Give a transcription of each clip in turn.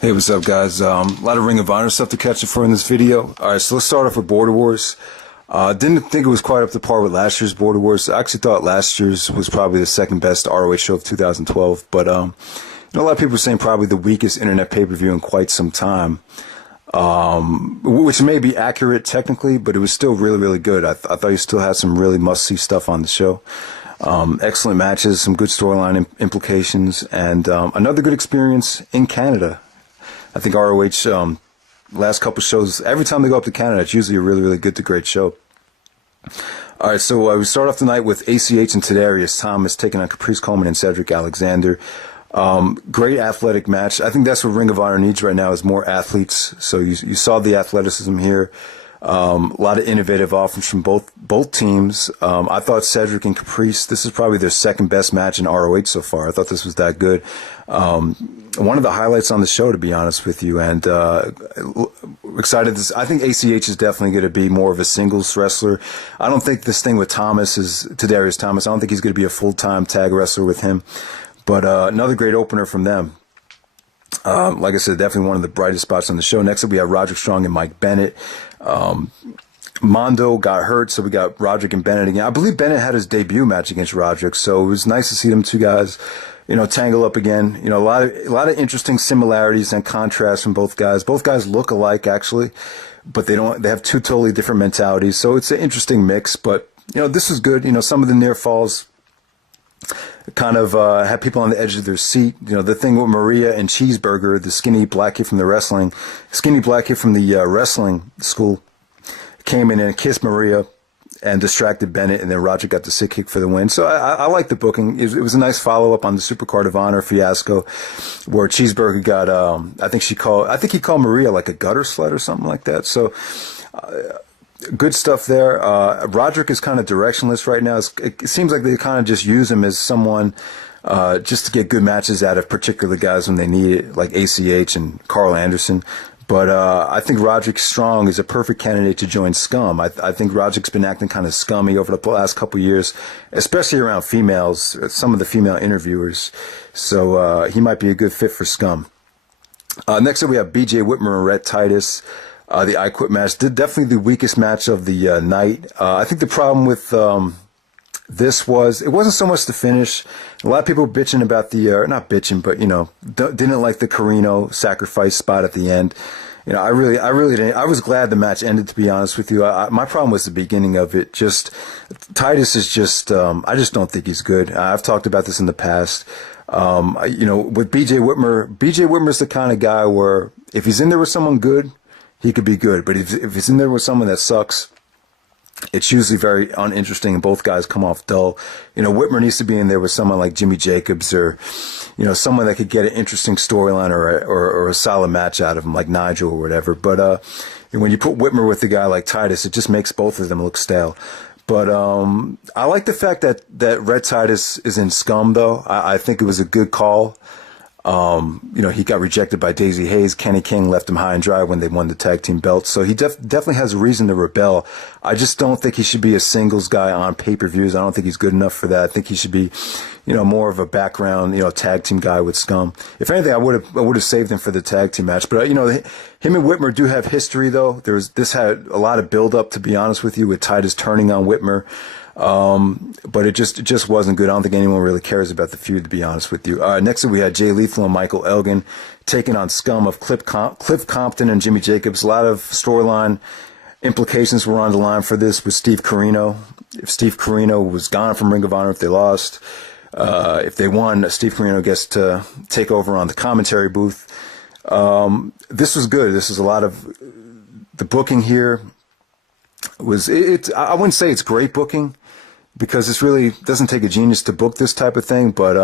Hey, what's up, guys? A lot of Ring of Honor stuff to catch up for in this video. All right, so let's start off with Border Wars. Didn't think it was quite up to par with last year's Border Wars. I actually thought last year's was probably the second best ROH show of 2012. But a lot of people are saying probably the weakest internet pay-per-view in quite some time, which may be accurate technically, but it was still really, really good. I thought you still had some really must-see stuff on the show. Excellent matches, some good storyline implications, and another good experience in Canada. I think ROH, last couple shows, every time they go up to Canada, it's usually a really, really good to great show. All right, so we start off the night with ACH and Tadarius Thomas taking on Caprice, Coleman, and Cedric Alexander. Great athletic match. I think that's what Ring of Honor needs right now is more athletes. So you saw the athleticism here. A lot of innovative offense from both teams. I thought Cedric and Caprice, this is probably their second best match in ROH so far. I thought this was that good. One of the highlights on the show, to be honest with you, and excited. I think ACH is definitely going to be more of a singles wrestler. I don't think this thing with Thomas is Tadarius Thomas. I don't think he's going to be a full-time tag wrestler with him. But another great opener from them. Like I said, definitely one of the brightest spots on the show. Next up, we have Roderick Strong and Mike Bennett. Mondo got hurt, so we got Roderick and Bennett again. I believe Bennett had his debut match against Roderick, so it was nice to see them two guys, tangle up again. A lot of interesting similarities and contrasts from both guys. Both guys look alike, actually, but they have two totally different mentalities. So it's an interesting mix. But this is good. Some of the near falls kind of had people on the edge of their seat. The thing with Maria and Cheeseburger, the skinny black kid from the wrestling school, came in and kissed Maria and distracted Bennett, and then Roger got the sick kick for the win. So I like the booking. It was a nice follow-up on the Supercard of Honor fiasco where Cheeseburger got, I think he called Maria like a gutter slut or something like that. So good stuff there. Roderick is kind of directionless right now. It seems like they kind of just use him as someone just to get good matches out of particular guys when they need it, like ACH and Carl Anderson. But I think Roderick Strong is a perfect candidate to join Scum. I think Roderick's been acting kind of scummy over the last couple of years, especially around females, some of the female interviewers. So he might be a good fit for Scum. Next up, we have BJ Whitmer and Rhett Titus. The I Quit match, definitely the weakest match of the night. I think the problem with this was it wasn't so much the finish. A lot of people were bitching about not bitching, but didn't like the Corino sacrifice spot at the end. I really didn't. I was glad the match ended, to be honest with you. My problem was the beginning of it. Just Titus is just I just don't think he's good. I've talked about this in the past. With BJ Whitmer's the kind of guy where if he's in there with someone good, he could be good. But if he's in there with someone that sucks, it's usually very uninteresting, and both guys come off dull. Whitmer needs to be in there with someone like Jimmy Jacobs or, someone that could get an interesting storyline or a solid match out of him, like Nigel or whatever. But when you put Whitmer with a guy like Titus, it just makes both of them look stale. But I like the fact that Rhett Titus is in Scum, though. I think it was a good call. He got rejected by Daisy Hayes. Kenny King left him high and dry when they won the tag team belts. So he definitely has a reason to rebel. I just don't think he should be a singles guy on pay-per-views. I don't think he's good enough for that. I think he should be, more of a background, tag team guy with Scum. If anything, I would have saved him for the tag team match. But, him and Whitmer do have history, though. This had a lot of build-up, to be honest with you, with Titus turning on Whitmer. But it just wasn't good. I don't think anyone really cares about the feud, to be honest with you. Next up, we had Jay Lethal and Michael Elgin taking on Scum of Cliff Compton and Jimmy Jacobs. A lot of storyline implications were on the line for this with Steve Corino. If Steve Corino was gone from Ring of Honor, if they lost, if they won, Steve Corino gets to take over on the commentary booth. This was good. This is a lot of the booking here. I wouldn't say it's great booking, because this really doesn't take a genius to book this type of thing, but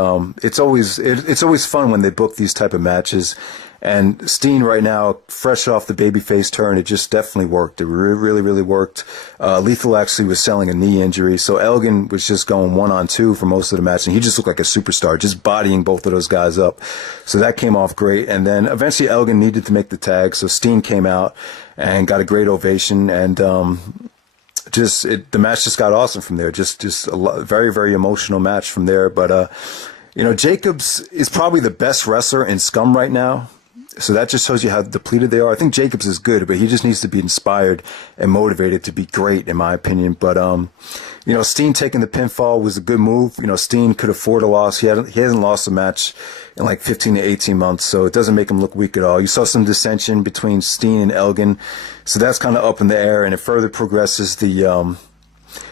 it's always fun when they book these type of matches. And Steen right now, fresh off the babyface turn, it just definitely worked. It really, really worked. Lethal actually was selling a knee injury, so Elgin was just going 1-on-2 for most of the match, and he just looked like a superstar, just bodying both of those guys up. So that came off great. And then eventually Elgin needed to make the tag, so Steen came out and got a great ovation, and the match just got awesome from there. Just a very, very emotional match from there. But Jacobs is probably the best wrestler in Scum right now. So that just shows you how depleted they are. I think Jacobs is good, but he just needs to be inspired and motivated to be great, in my opinion. But, you know, Steen taking the pinfall was a good move. You know, Steen could afford a loss. He hasn't lost a match in like 15 to 18 months, so it doesn't make him look weak at all. You saw some dissension between Steen and Elgin, so that's kind of up in the air, and it further progresses the,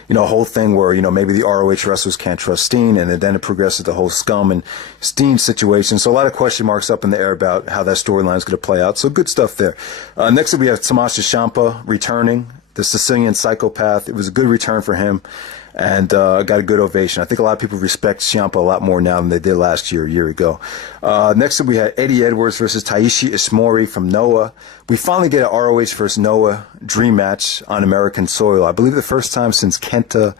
you know, whole thing where, you know, maybe the ROH wrestlers can't trust Steen, and then it progresses the whole Scum and Steen situation. So a lot of question marks up in the air about how that storyline is going to play out. So good stuff there. Next up, we have Tommaso Ciampa returning, the Sicilian psychopath. It was a good return for him, and got a good ovation. I think a lot of people respect Ciampa a lot more now than they did last year, a year ago. Next up, we had Eddie Edwards versus Taiji Ishimori from Noah. We finally get an ROH versus Noah dream match on American soil. I believe the first time since Kenta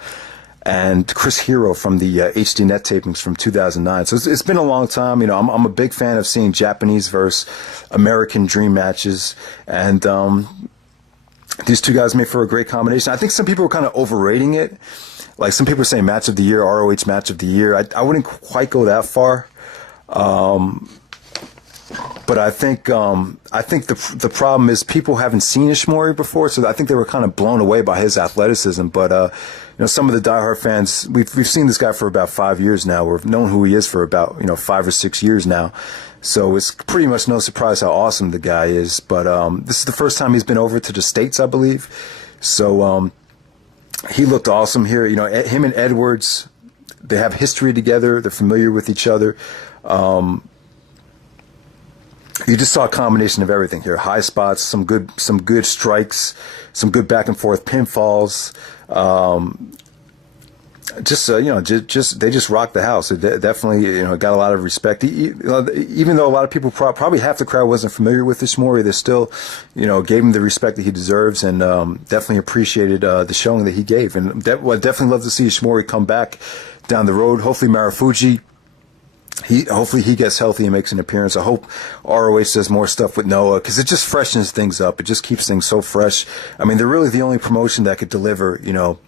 and Chris Hero from the HD Net tapings from 2009. So it's been a long time. You know, I'm a big fan of seeing Japanese versus American dream matches, and these two guys made for a great combination. I think some people were kind of overrating it. Like some people are saying match of the year, ROH match of the year. I wouldn't quite go that far. But I think the problem is people haven't seen Ishmori before, so I think they were kind of blown away by his athleticism. But you know, some of the diehard fans, we've seen this guy for about 5 years now. We've known who he is for about, you know, 5 or 6 years now. So it's pretty much no surprise how awesome the guy is. But this is the first time he's been over to the States, I believe. So he looked awesome here. You know, him and Edwards, they have history together. They're familiar with each other. You just saw a combination of everything here: high spots, some good strikes, some good back and forth pinfalls. You know, just they just rocked the house. It definitely, you know, got a lot of respect. Even though a lot of people, probably half the crowd wasn't familiar with Ishimori, they still, you know, gave him the respect that he deserves, and definitely appreciated the showing that he gave. And definitely love to see Ishimori come back down the road. Hopefully Marufuji, hopefully he gets healthy and makes an appearance. I hope ROH does more stuff with Noah, because it just freshens things up. It just keeps things so fresh. I mean, they're really the only promotion that could deliver, you know,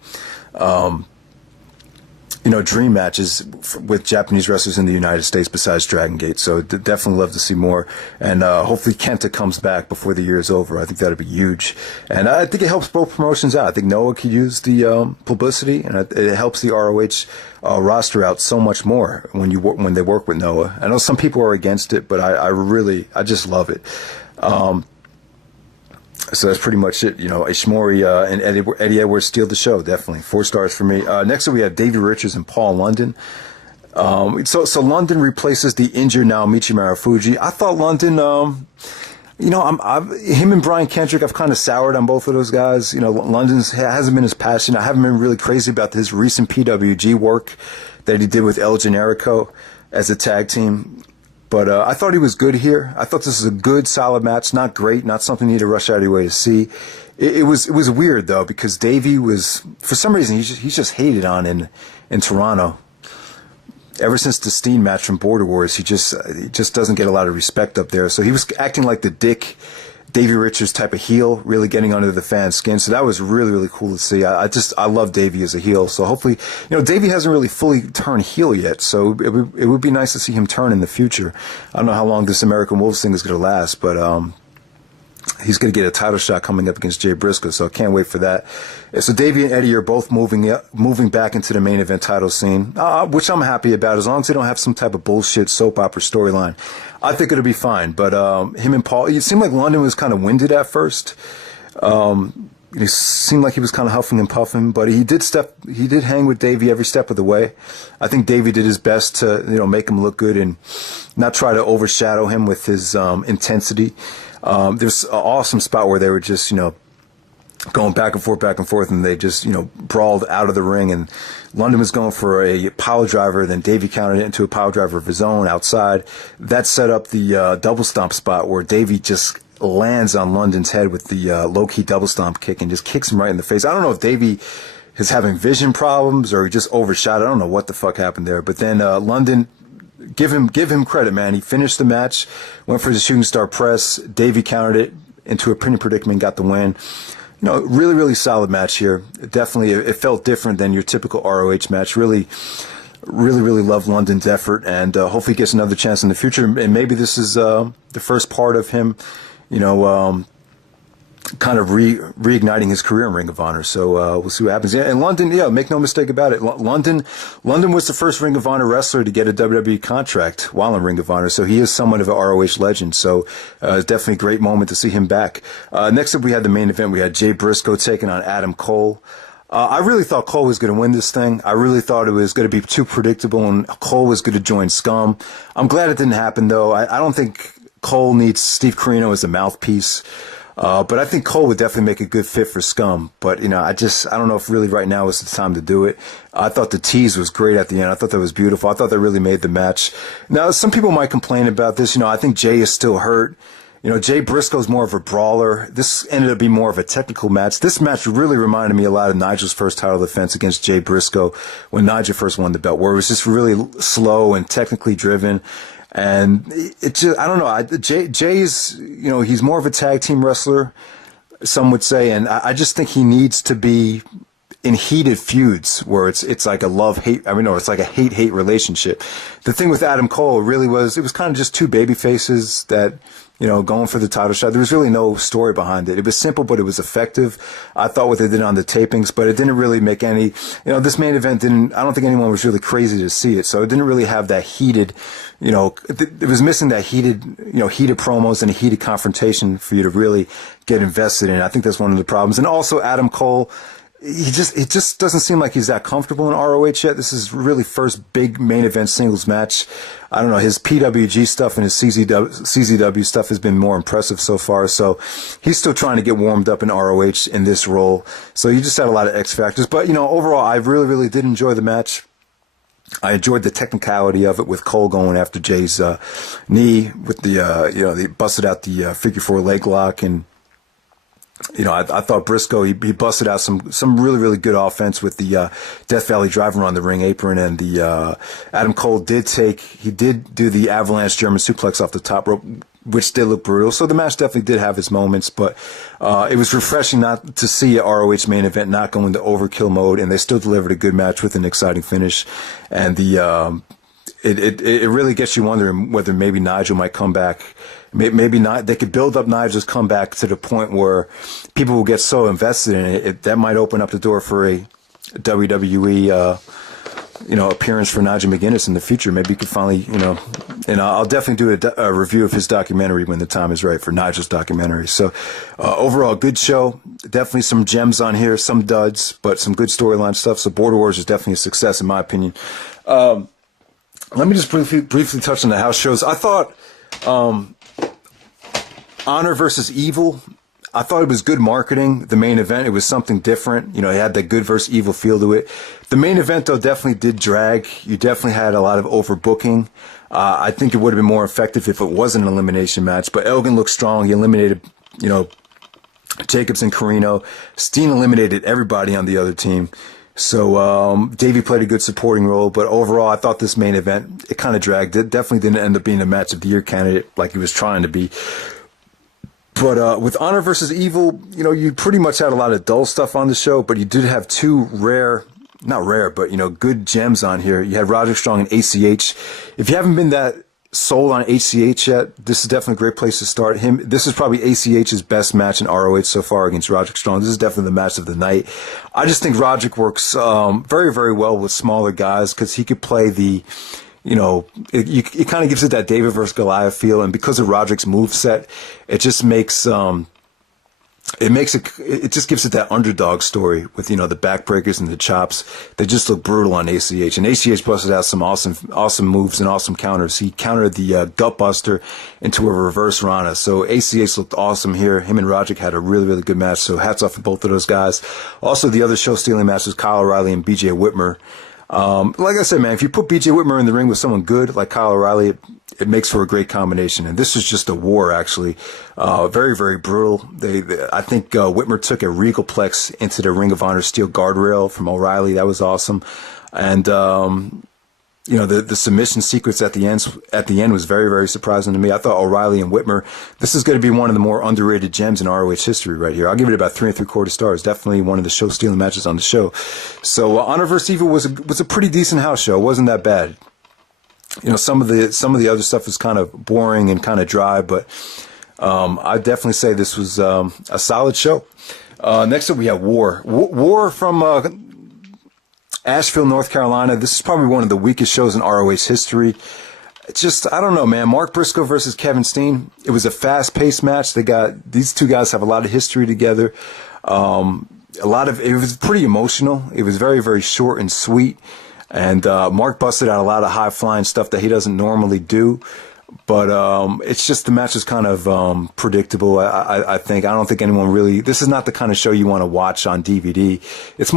dream matches with Japanese wrestlers in the United States besides Dragon Gate. So definitely love to see more. And hopefully Kenta comes back before the year is over. I think that'd be huge. And I think it helps both promotions out. I think Noah could use the publicity, and it helps the ROH roster out so much more when they work with Noah. I know some people are against it, but I just love it. So that's pretty much it. You know, Ishmori and Eddie Edwards steal the show, definitely. 4 stars for me. Next up, we have Davey Richards and Paul London. So London replaces the injured Naomichi Marufuji. I thought London, you know, him and Brian Kendrick, I've kind of soured on both of those guys. You know, London hasn't been his passion. I haven't been really crazy about his recent PWG work that he did with El Generico as a tag team. But I thought he was good here. I thought this was a good, solid match. Not great, not something you need to rush out of your way to see. It was weird, though, because Davey was, for some reason, he's just hated on in Toronto. Ever since the Steen match from Border Wars, he just doesn't get a lot of respect up there. So he was acting like the dick Davey Richards type of heel, really getting under the fan's skin. So that was really, really cool to see. I love Davey as a heel. So hopefully, you know, Davey hasn't really fully turned heel yet. So it would be nice to see him turn in the future. I don't know how long this American Wolves thing is going to last, but he's going to get a title shot coming up against Jay Briscoe, so I can't wait for that. So Davey and Eddie are both moving back into the main event title scene, which I'm happy about, as long as they don't have some type of bullshit soap opera storyline. I think it'll be fine. But him and Paul, it seemed like London was kind of winded at first. It seemed like he was kind of huffing and puffing, but he did hang with Davey every step of the way. I think Davey did his best to, you know, make him look good and not try to overshadow him with his intensity. There's an awesome spot where they were just, you know, going back and forth, and they just, you know, brawled out of the ring, and London was going for a pile driver, then Davey countered it into a pile driver of his own outside. That set up the double stomp spot where Davey just lands on London's head with the low-key double stomp kick and just kicks him right in the face. I don't know if Davey is having vision problems or he just overshot. I don't know what the fuck happened there, but then London, give him credit, man. He finished the match, went for the shooting star press. Davey countered it into a pinning predicament, got the win. You know, really, really solid match here. Definitely, it felt different than your typical ROH match. Really, really love London's effort, and hopefully he gets another chance in the future. And maybe this is the first part of him, kind of reigniting his career in Ring of Honor. So we'll see what happens. Yeah, and London, make no mistake about it. London was the first Ring of Honor wrestler to get a WWE contract while in Ring of Honor. So he is somewhat of an ROH legend. So it's definitely a great moment to see him back. Next up, we had the main event. We had Jay Briscoe taking on Adam Cole. I really thought Cole was going to win this thing. I really thought it was going to be too predictable and Cole was going to join Scum. I'm glad it didn't happen, though. I don't think Cole needs Steve Corino as a mouthpiece. But I think Cole would definitely make a good fit for Scum. But, I don't know if really right now is the time to do it. I thought the tease was great at the end. I thought that was beautiful. I thought that really made the match. Now, some people might complain about this. I think Jay is still hurt. Jay Briscoe's more of a brawler. This ended up being more of a technical match. This match really reminded me a lot of Nigel's first title defense against Jay Briscoe when Nigel first won the belt, where it was just really slow and technically driven. And it just, I don't know. Jay's, he's more of a tag team wrestler, some would say. And I just think he needs to be in heated feuds where it's like a love-hate, it's like a hate-hate relationship. The thing with Adam Cole really was, it was kind of just two baby faces that, going for the title shot. There was really no story behind it. It was simple, but it was effective. I thought what they did on the tapings, but it didn't really make any, this main event I don't think anyone was really crazy to see it. So it didn't really have that heated, it was missing that heated promos and a heated confrontation for you to really get invested in. I think that's one of the problems. And also Adam Cole, it just doesn't seem like he's that comfortable in ROH yet. This is really first big main event singles match. I don't know, his PWG stuff and his CZW stuff has been more impressive so far. So he's still trying to get warmed up in ROH in this role. So you just had a lot of X factors. But, overall, I really did enjoy the match. I enjoyed the technicality of it with Cole going after Jay's knee with the, they busted out the figure four leg lock. And I thought Briscoe, he busted out some really good offense with the Death Valley driver on the ring apron, and the Adam Cole did do the avalanche German suplex off the top rope, which did look brutal. So the match definitely did have its moments, but it was refreshing not to see a ROH main event not go into overkill mode, and they still delivered a good match with an exciting finish. And it really gets you wondering whether maybe Nigel might come back. Maybe not. They could build up Nigel's comeback to the point where people will get so invested in it. That might open up the door for a WWE, appearance for Nigel McGuinness in the future. Maybe he could finally, and I'll definitely do a review of his documentary when the time is right for Nigel's documentary. So, overall, good show. Definitely some gems on here, some duds, but some good storyline stuff. So, Border Wars is definitely a success in my opinion. Let me just briefly touch on the house shows. I thought, Honor versus Evil, I thought it was good marketing. The main event, it was something different. It had that good versus evil feel to it. The main event, though, definitely did drag. You definitely had a lot of overbooking. I think it would have been more effective if it wasn't an elimination match. But Elgin looked strong. He eliminated, Jacobs and Corino. Steen eliminated everybody on the other team. So Davey played a good supporting role, but overall, I thought this main event, it kind of dragged. It definitely didn't end up being a match of the year candidate like he was trying to be. But with Honor versus Evil, you pretty much had a lot of dull stuff on the show, but you did have two not rare, but good gems on here. You had Roderick Strong and ACH. If you haven't been that sold on ACH yet, this is definitely a great place to start. This is probably ACH's best match in ROH so far against Roderick Strong. This is definitely the match of the night. I just think Roderick works very well with smaller guys because he could play the, it kind of gives it that David versus Goliath feel, and because of Roderick's moveset, it just makes it just gives it that underdog story with, the backbreakers and the chops. They just look brutal on ACH. And ACH busted out some awesome moves and awesome counters. He countered the Gutbuster into a reverse Rana. So ACH looked awesome here. Him and Roderick had a really good match. So hats off to both of those guys. Also, the other show-stealing match was Kyle O'Reilly and BJ Whitmer. Like I said, man, if you put BJ Whitmer in the ring with someone good like Kyle O'Reilly, it makes for a great combination. And this was just a war, actually. Very brutal. I think Whitmer took a Regalplex into the Ring of Honor steel guardrail from O'Reilly. That was awesome. And the submission sequence at the end was very, very surprising to me. I thought O'Reilly and Whitmer, this is going to be one of the more underrated gems in ROH history right here. I'll give it about 3 3/4 stars. Definitely one of the show-stealing matches on the show. So Honor vs. Evil was a pretty decent house show. It wasn't that bad. Some of the other stuff was kind of boring and kind of dry, but I'd definitely say this was a solid show. Next up, we have War. War from Asheville, North Carolina. This is probably one of the weakest shows in ROH history. I don't know, man. Mark Briscoe versus Kevin Steen. It was a fast-paced match. These two guys have a lot of history together. It was pretty emotional. It was very, very short and sweet. And Mark busted out a lot of high-flying stuff that he doesn't normally do. But it's just the match is kind of predictable. I think I don't think anyone really. This is not the kind of show you want to watch on DVD. It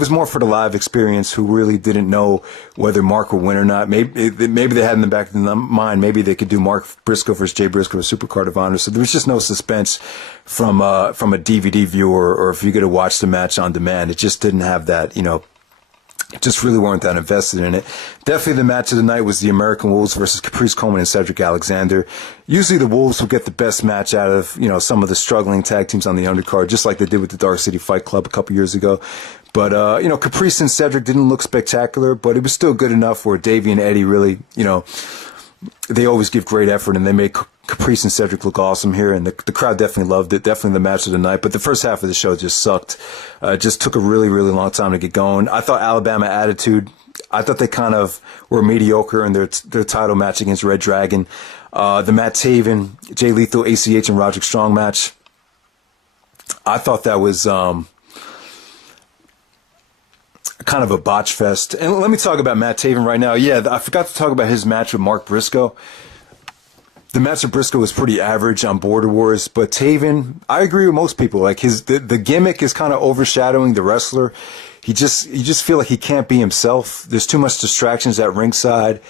was more for the live experience who really didn't know whether Mark would win or not. Maybe they had in the back of their mind maybe they could do Mark Briscoe versus Jay Briscoe or Supercard of Honor. So there was just no suspense from a DVD viewer or if you could have watched the match on demand. It just didn't have that just really weren't that invested in it. Definitely the match of the night was the American Wolves versus Caprice, Coleman, and Cedric Alexander. Usually the Wolves will get the best match out of, some of the struggling tag teams on the undercard, just like they did with the Dark City Fight Club a couple years ago. But, Caprice and Cedric didn't look spectacular, but it was still good enough where Davey and Eddie really, they always give great effort and they make Caprice and Cedric look awesome here, and the crowd definitely loved it. Definitely the match of the night. But the first half of the show just sucked. It just took a really, really long time to get going. I thought Alabama Attitude, I thought they kind of were mediocre in their title match against Red Dragon. The Matt Taven, Jay Lethal, ACH, and Roderick Strong match, I thought that was kind of a botch fest. And let me talk about Matt Taven right now. Yeah, I forgot to talk about his match with Mark Briscoe. The match with Briscoe was pretty average on Border Wars, but Taven, I agree with most people. Like the gimmick is kind of overshadowing the wrestler. You just feel like he can't be himself. There's too much distractions at ringside.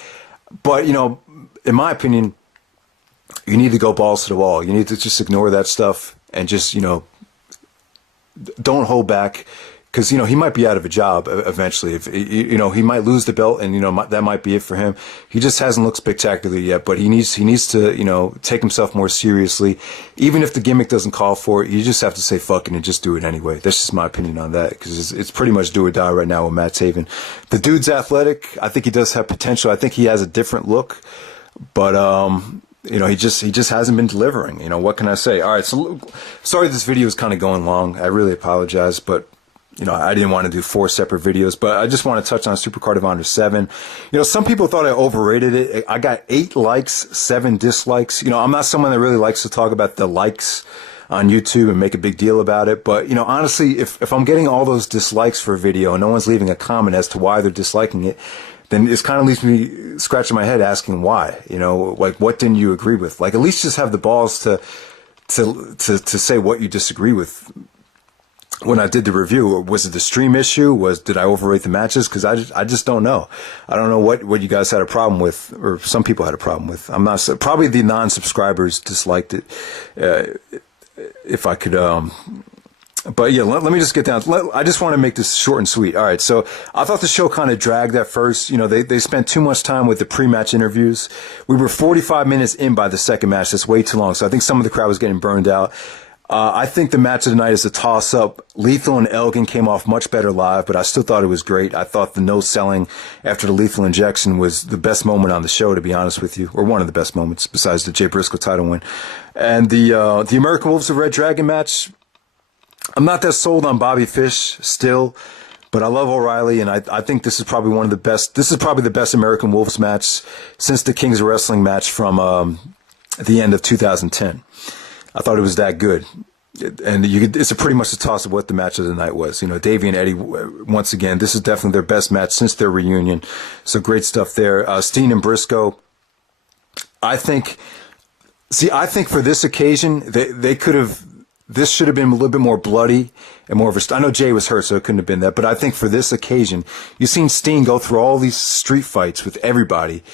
But, in my opinion, you need to go balls to the wall. You need to just ignore that stuff and just, don't hold back. Because, he might be out of a job eventually. If he might lose the belt and, that might be it for him. He just hasn't looked spectacular yet, but he needs to, take himself more seriously. Even if the gimmick doesn't call for it, you just have to say fuck it and just do it anyway. That's just my opinion on that, because it's pretty much do or die right now with Matt Taven. The dude's athletic. I think he does have potential. I think he has a different look, but, he just hasn't been delivering. What can I say? All right. So sorry, this video is kind of going long. I really apologize, but I didn't want to do 4 separate videos, but I just want to touch on Supercard of Honor 7. Some people thought I overrated it. I got 8 likes, 7 dislikes. I'm not someone that really likes to talk about the likes on YouTube and make a big deal about it. But, honestly, if I'm getting all those dislikes for a video and no one's leaving a comment as to why they're disliking it, then it kind of leaves me scratching my head asking why. Like, what didn't you agree with? Like, at least just have the balls to say what you disagree with. When I did the review, was it the stream issue? Did I overrate the matches? Because I just don't know. I don't know what you guys had a problem with, or some people had a problem with. I'm not probably the non-subscribers disliked it. If I could, but yeah, let me just get down. I just want to make this short and sweet. All right, so I thought the show kind of dragged at first. They spent too much time with the pre-match interviews. We were 45 minutes in by the second match. That's way too long. So I think some of the crowd was getting burned out. I think the match of the night is a toss-up. Lethal and Elgin came off much better live, but I still thought it was great. I thought the no-selling after the lethal injection was the best moment on the show, to be honest with you, or one of the best moments besides the Jay Briscoe title win. And the American Wolves of Red Dragon match, I'm not that sold on Bobby Fish still, but I love O'Reilly, and I think this is probably one of the best. This is probably the best American Wolves match since the Kings of Wrestling match from the end of 2010. I thought it was that good. And it's pretty much a toss of what the match of the night was. Davey and Eddie, once again, this is definitely their best match since their reunion. So great stuff there. Steen and Briscoe, I think for this occasion, they could have, this should have been a little bit more bloody and more of a, I know Jay was hurt, so it couldn't have been that, but I think for this occasion, you've seen Steen go through all these street fights with everybody.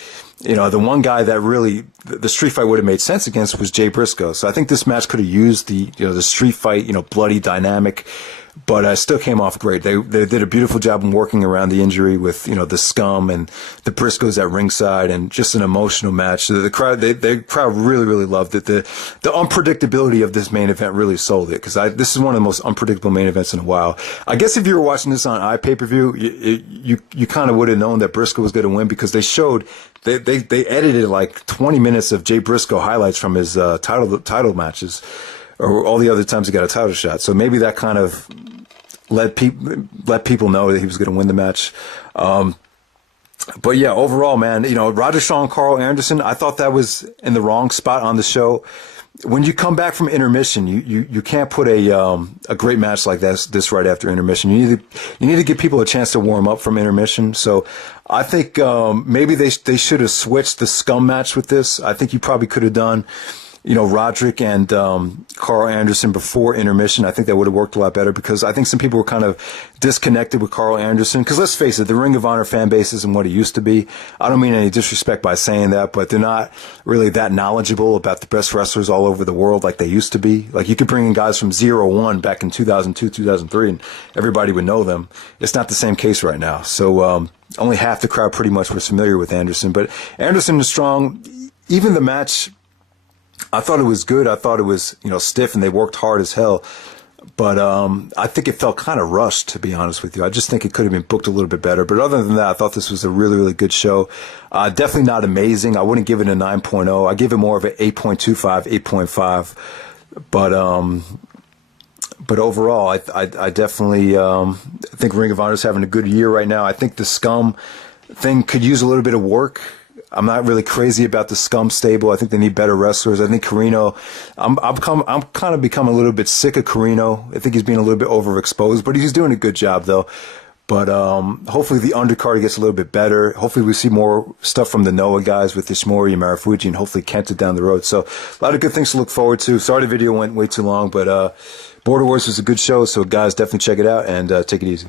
The one guy that really the street fight would have made sense against was Jay Briscoe. So I think this match could have used the street fight, bloody dynamic. but I still came off great. They did a beautiful job in working around the injury with, you know, the Scum and the Briscoes at ringside, and just an emotional match. So the crowd, the crowd really, really loved it. The unpredictability of this main event really sold it, because this is one of the most unpredictable main events in a while. I guess if you were watching this on IPPV, you kind of would have known that Briscoe was going to win, because they showed, they edited like 20 minutes of Jay Briscoe highlights from his title matches, or all the other times he got a title shot. So maybe that kind of let people know that he was going to win the match. But yeah, overall, man, you know, Roderick Strong, Carl Anderson, I thought that was in the wrong spot on the show. When you come back from intermission, you can't put a great match like this right after intermission. You need to give people a chance to warm up from intermission. So I think maybe they should have switched the Scum match with this. I think you probably could have done, you know, Roderick and Carl Anderson before intermission. I think that would have worked a lot better, because I think some people were kind of disconnected with Carl Anderson. Because let's face it, the Ring of Honor fan base isn't what it used to be. I don't mean any disrespect by saying that, but they're not really that knowledgeable about the best wrestlers all over the world like they used to be. Like, you could bring in guys from 0-1 back in 2002, 2003, and everybody would know them. It's not the same case right now. So only half the crowd pretty much was familiar with Anderson. But Anderson and Strong, even the match, I thought it was good. I thought it was, you know, stiff, and they worked hard as hell. But I think it felt kind of rushed, to be honest with you. I just think it could have been booked a little bit better. But other than that, I thought this was a really, really good show. Definitely not amazing. I wouldn't give it a 9.0. I give it more of an 8.25, 8.5. But overall, I definitely think Ring of Honor is having a good year right now. I think the Scum thing could use a little bit of work. I'm not really crazy about the Scum stable. I think they need better wrestlers. I think Corino, I'm kind of becoming a little bit sick of Corino. I think he's being a little bit overexposed, but he's doing a good job though. But hopefully the undercard gets a little bit better. Hopefully we see more stuff from the Noah guys with Ishmori and Marufuji, and hopefully Kenta down the road. So a lot of good things to look forward to. Sorry the video went way too long, but Border Wars was a good show. So guys, definitely check it out and take it easy.